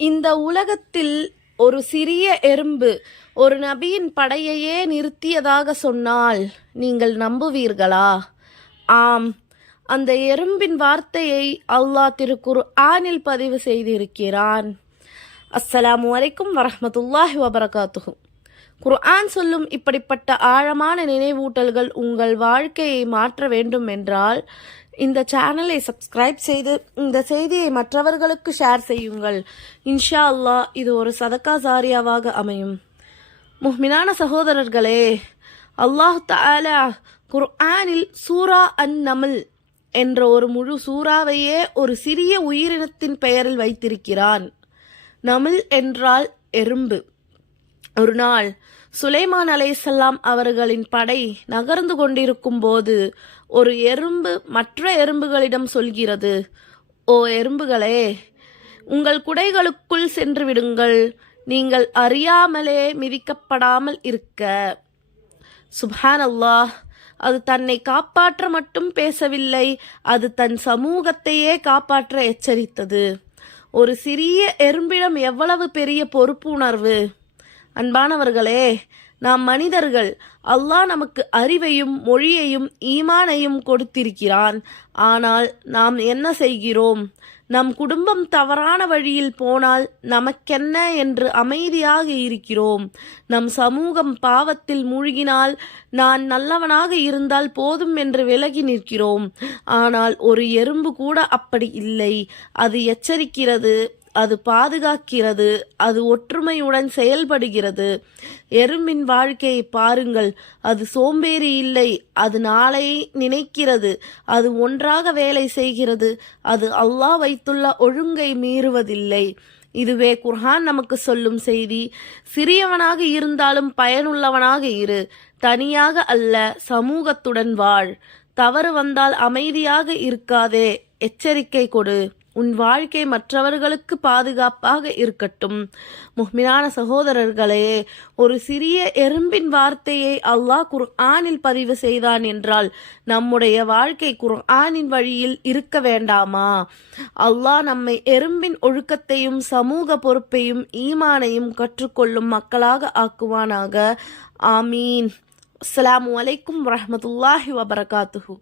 இந்த உலகத்தில் ஒரு சிறிய எறும்பு ஒரு நபியின் படையையே நிறுத்தியதாக சொன்னால் நீங்கள் நம்புவீர்களா? ஆம், அந்த எறும்பின் வார்த்தையை அல்லாஹ் திருக்குர்ஆனில் பதிவு செய்திருக்கிறான். அஸ்ஸலாமு அலைக்கும் வரஹ்மத்துல்லாஹி வபரகாத்துஹு. குர்ஆன் சொல்லும் இப்படிப்பட்ட ஆழமான நினைவூட்டல்கள் உங்கள் வாழ்க்கையை மாற்ற வேண்டும் என்றால் இந்த சேனலை சப்ஸ்கிரைப் செய்து இந்த செய்தியை மற்றவர்களுக்கு ஷேர் செய்யுங்கள். இன்ஷா அல்லாஹ் இது ஒரு சதகா ஜாரியாவாக அமையும். முஹ்மினான சகோதரர்களே, அல்லாஹ் தஆலா குர்ஆனில் சூரா அன்-நம்ல் என்ற ஒரு முழு சூறாவையே ஒரு சிறிய உயிரினத்தின் பெயரில் வைத்திருக்கிறான். நமில் என்றால் எறும்பு. ஒரு நாள் சுலைமான் அலைஹிஸ்ஸலாம் அவர்களின் படை நகர்ந்து கொண்டிருக்கும் போது ஒரு எறும்பு மற்ற எறும்புகளிடம் சொல்கிறது, ஓ எறும்புகளே, உங்கள் குடைகளுக்குள் சென்று விடுங்கள், நீங்கள் அறியாமலே மிதிக்கப்படாமல் இருக்க. சுப்ஹானல்லாஹ், அது தன்னை காப்பாற்ற மட்டும் பேசவில்லை, அது தன் சமூகத்தையே காப்பாற்ற எச்சரித்தது. ஒரு சிறிய எறும்பிடம் எவ்வளவு பெரிய பொறுப்புணர்வு! அன்பானவர்களே, நாம் மனிதர்கள். அல்லாஹ் நமக்கு அறிவையும் மொழியையும் ஈமானையும் கொடுத்திருக்கிறான். ஆனால் நாம் என்ன செய்கிறோம்? நம் குடும்பம் தவறான வழியில் போனால் நமக்கென்ன என்று அமைதியாக இருக்கிறோம். நம் சமூகம் பாவத்தில் மூழ்கினால் நான் நல்லவனாக இருந்தால் போதும் என்று விலகி நிற்கிறோம். ஆனால் ஒரு எறும்பு கூட அப்படி இல்லை. அது எச்சரிக்கிறது, அது பாதுகாக்கிறது, அது ஒற்றுமையுடன் செயல்படுகிறது. எறும்பின் வாழ்க்கையை பாருங்கள். அது சோம்பேறி இல்லை, அது நாளை நினைக்கிறது, அது ஒன்றாக வேலை செய்கிறது, அது அல்லாஹ் வைத்துள்ள ஒழுங்கை மீறுவதில்லை. இதுவே குர்ஆன் நமக்கு சொல்லும் செய்தி. சிறியவனாக இருந்தாலும் பயனுள்ளவனாக இரு, தனியாக அல்ல, சமூகத்துடன் வாழ். தவறு வந்தால் அமைதியாக இருக்காதே, எச்சரிக்கை கொடு. உன் வாழ்க்கை மற்றவர்களுக்கு பாதுகாப்பாக இருக்கட்டும். முஹ்மினான சகோதரர்களே, ஒரு சிறிய எறும்பின் வார்த்தையை அல்லாஹ் குர்ஆனில் பதிவு செய்தான் என்றால் நம்முடைய வாழ்க்கை குர்ஆனின் வழியில் இருக்க வேண்டாமா? அல்லாஹ் நம்மை எறும்பின் ஒழுக்கத்தையும் சமூக பொறுப்பையும் ஈமானையும் கற்றுக்கொள்ளும் மக்களாக ஆக்குவானாக. ஆமீன். அஸ்ஸலாமு அலைக்கும் வரஹ்மத்துல்லாஹி வபரகாத்துஹு.